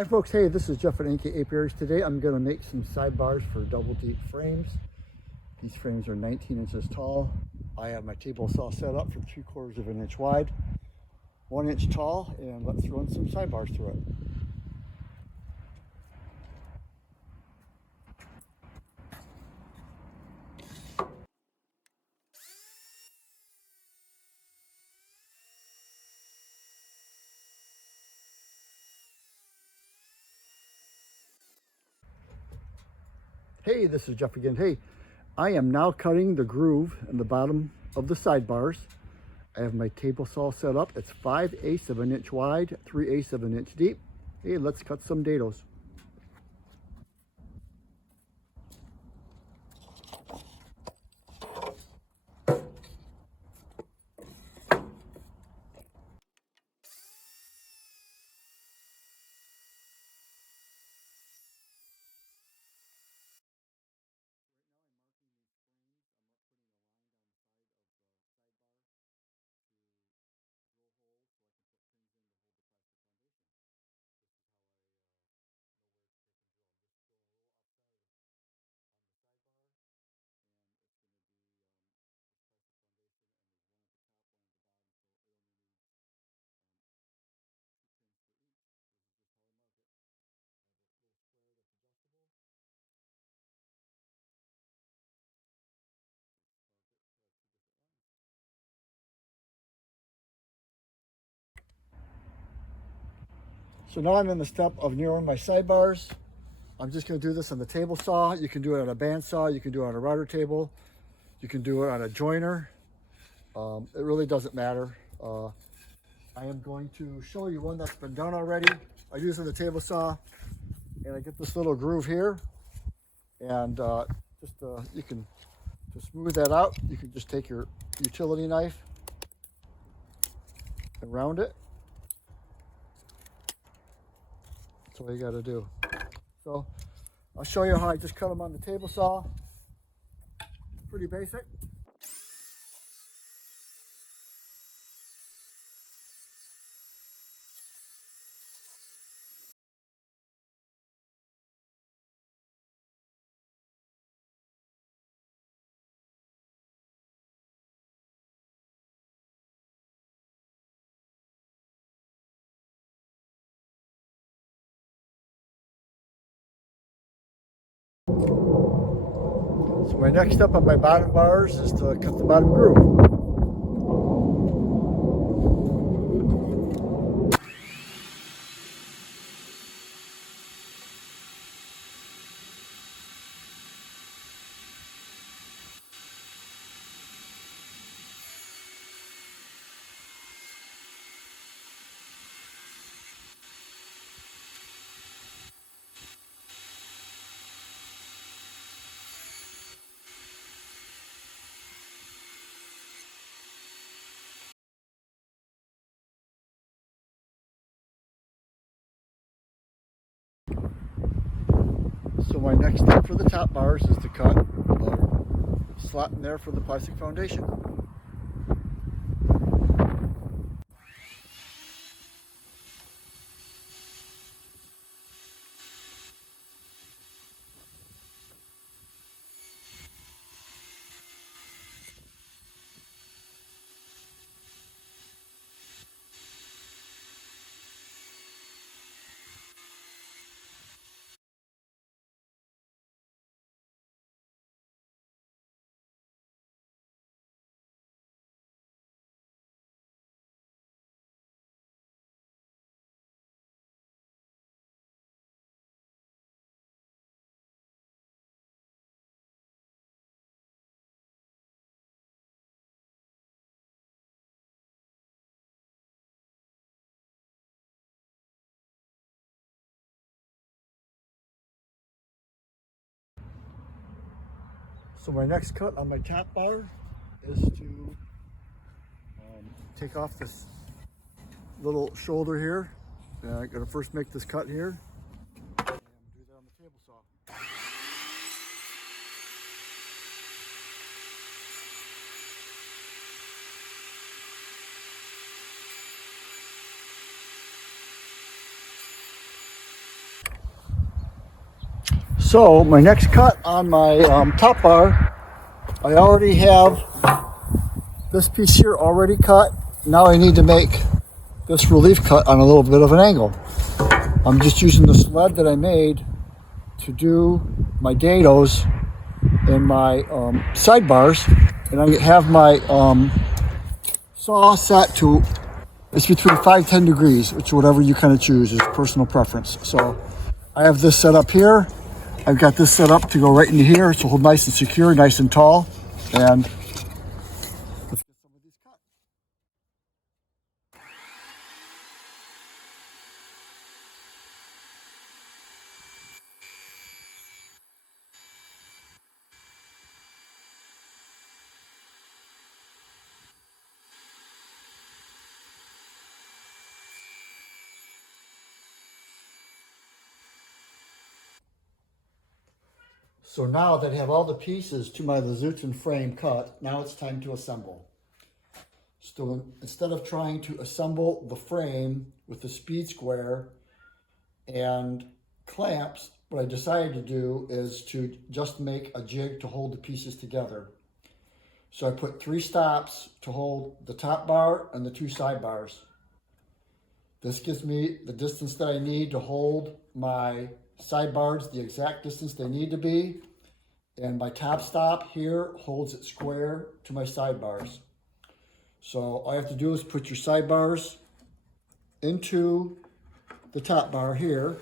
Hi folks, hey, this is Jeff at NK Apiaries. Today I'm going to make some sidebars for double deep frames. These frames are 19 inches tall. I have my table saw set up for 3/4 of an inch wide, 1 inch tall, and let's run some sidebars through it. Hey, this is Jeff again. Hey, I am now cutting the groove in the bottom of the sidebars. I have my table saw set up. It's 5/8 of an inch wide, 3/8 of an inch deep. Hey, let's cut some dados. So now I'm in the step of narrowing my sidebars. I'm just going to do this on the table saw. You can do it on a bandsaw. You can do it on a router table. You can do it on a joiner. It really doesn't matter. I am going to show you one that's been done already. I use it on the table saw, and I get this little groove here, and you can to smooth that out. You can just take your utility knife and round it. That's all you got to do. So I'll show you how I just cut them on the table saw. Pretty basic. So my next step on my bottom bars is to cut the bottom groove. So my next step for the top bars is to cut a slot in there for the plastic foundation. So my next cut on my top bar is to take off this little shoulder here. And I'm going to first make this cut here and do that on the table saw. So my next cut on my top bar, I already have this piece here already cut. Now I need to make this relief cut on a little bit of an angle. I'm just using the sled that I made to do my dados and my sidebars, and I have my saw set to, it's between 5-10 degrees, which whatever you kind of choose is personal preference. So I have this set up here. I've got this set up to go right into here, so hold nice and secure, nice and tall, and let's get some of these cut. So now that I have all the pieces to my Lazutin frame cut, now it's time to assemble. So instead of trying to assemble the frame with the speed square and clamps, what I decided to do is to just make a jig to hold the pieces together. So I put 3 stops to hold the top bar and the 2 side bars. This gives me the distance that I need to hold my sidebars the exact distance they need to be, and my top stop here holds it square to my sidebars. So all you have to do is put your sidebars into the top bar here,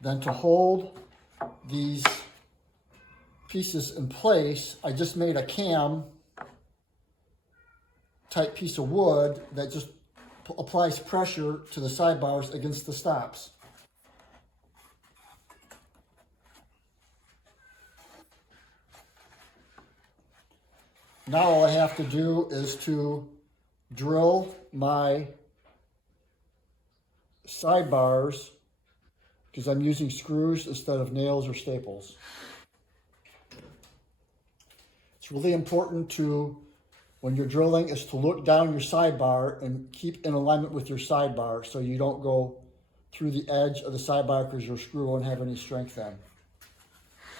then to hold these pieces in place, I just made a cam type piece of wood that just applies pressure to the sidebars against the stops. Now all I have to do is to drill my sidebars, because I'm using screws instead of nails or staples. It's really important to, when you're drilling, is to look down your sidebar and keep in alignment with your sidebar so you don't go through the edge of the sidebar because your screw won't have any strength then.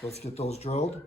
So let's get those drilled.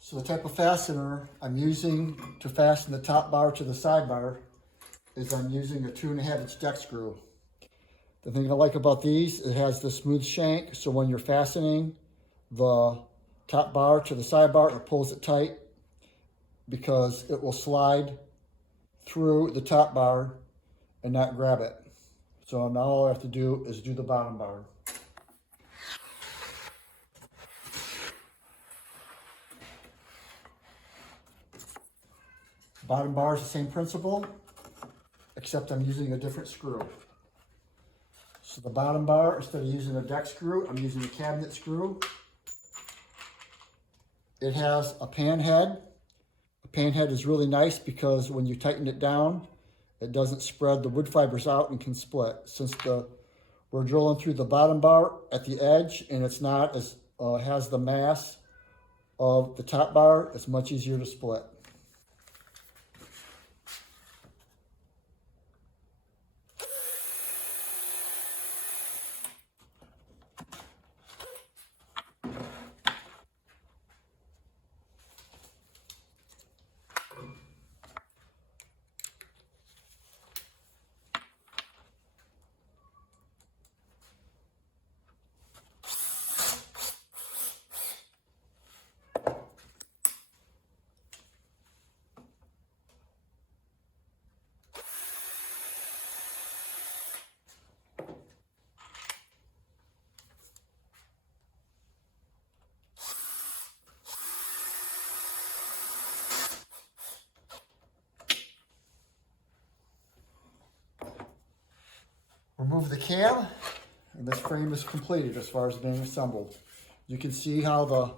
So the type of fastener I'm using to fasten the top bar to the sidebar is I'm using a 2.5-inch deck screw. The thing I like about these, it has the smooth shank, so when you're fastening the top bar to the sidebar, it pulls it tight because it will slide through the top bar and not grab it. So now all I have to do is do the bottom bar. Bottom bar is the same principle, except I'm using a different screw. So the bottom bar, instead of using a deck screw, I'm using a cabinet screw. It has a pan head. The pan head is really nice because when you tighten it down, it doesn't spread the wood fibers out and can split. Since we're drilling through the bottom bar at the edge and it's not as, has the mass of the top bar, it's much easier to split. remove the cam, and this frame is completed as far as being assembled. You can see how the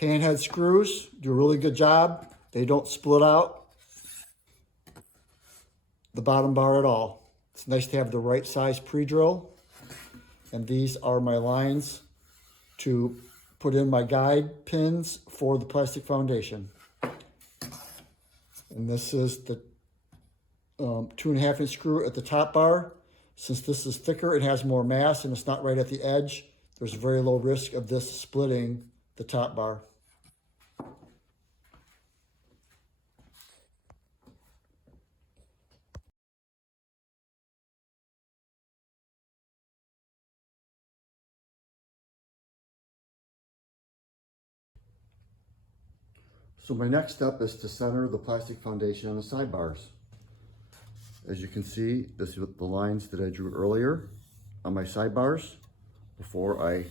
pan head screws do a really good job. They don't split out the bottom bar at all. It's nice to have the right size pre-drill. And these are my lines to put in my guide pins for the plastic foundation. And this is the 2.5 inch screw at the top bar. Since this is thicker, it has more mass and it's not right at the edge. There's very low risk of this splitting the top bar. So my next step is to center the plastic foundation on the sidebars. As you can see, this is the lines that I drew earlier on my sidebars before I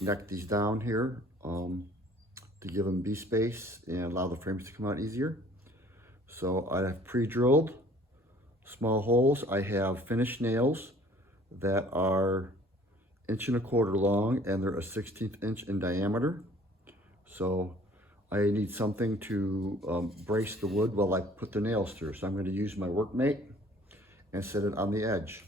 neck these down here to give them bee space and allow the frames to come out easier. So I have pre-drilled small holes. I have finished nails that are 1.25 inches long and they're a 1/16 inch in diameter. So I need something to brace the wood while I put the nails through. So I'm going to use my workmate and set it on the edge.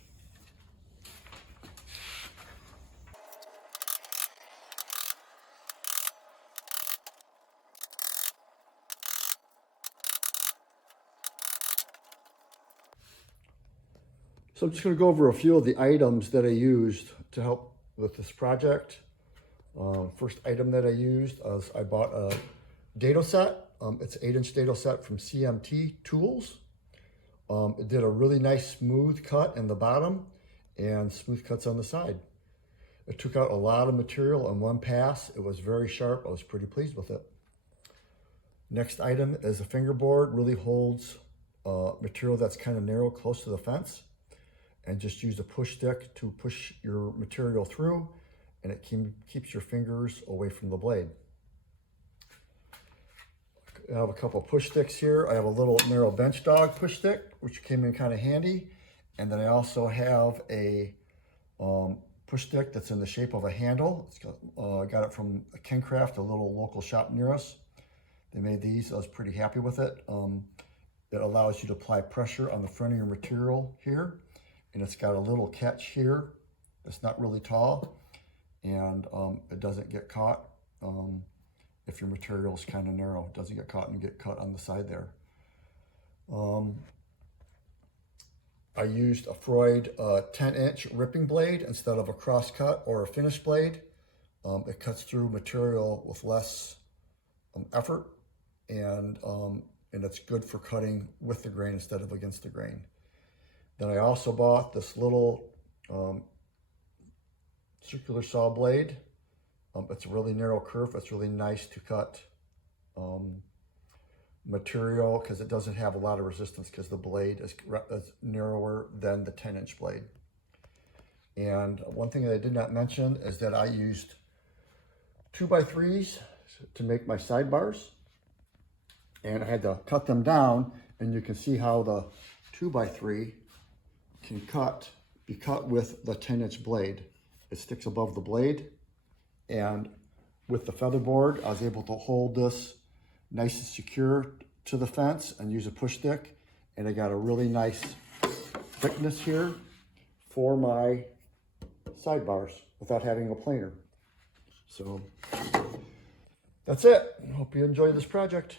So I'm just going to go over a few of the items that I used to help with this project. First item that I used is I bought a dado set. It's an 8-inch dado set from CMT Tools. It did a really nice smooth cut in the bottom and smooth cuts on the side. It took out a lot of material in one pass. It was very sharp. I was pretty pleased with it. Next item is a fingerboard. Really holds material that's kind of narrow close to the fence. And just use a push stick to push your material through, and it keeps your fingers away from the blade. I have a couple of push sticks here. I have a little narrow bench dog push stick, which came in kind of handy. And then I also have a push stick that's in the shape of a handle. I got it from Kincraft, a little local shop near us. They made these. I was pretty happy with it. It allows you to apply pressure on the front of your material here. And it's got a little catch here. It's not really tall, and it doesn't get caught if your material is kind of narrow. It doesn't get caught and get cut on the side there. I used a Freud 10-inch ripping blade instead of a cross cut or a finish blade. It cuts through material with less effort, and it's good for cutting with the grain instead of against the grain. Then I also bought this little circular saw blade. It's a really narrow curve. It's really nice to cut material because it doesn't have a lot of resistance because the blade is narrower than the 10-inch blade. And one thing that I did not mention is that I used 2x3s to make my sidebars. And I had to cut them down, and you can see how the 2x3 can be cut with the 10-inch blade. It sticks above the blade, and with the feather board, I was able to hold this nice and secure to the fence and use a push stick, and I got a really nice thickness here for my sidebars without having a planer. So that's it. Hope you enjoy this project.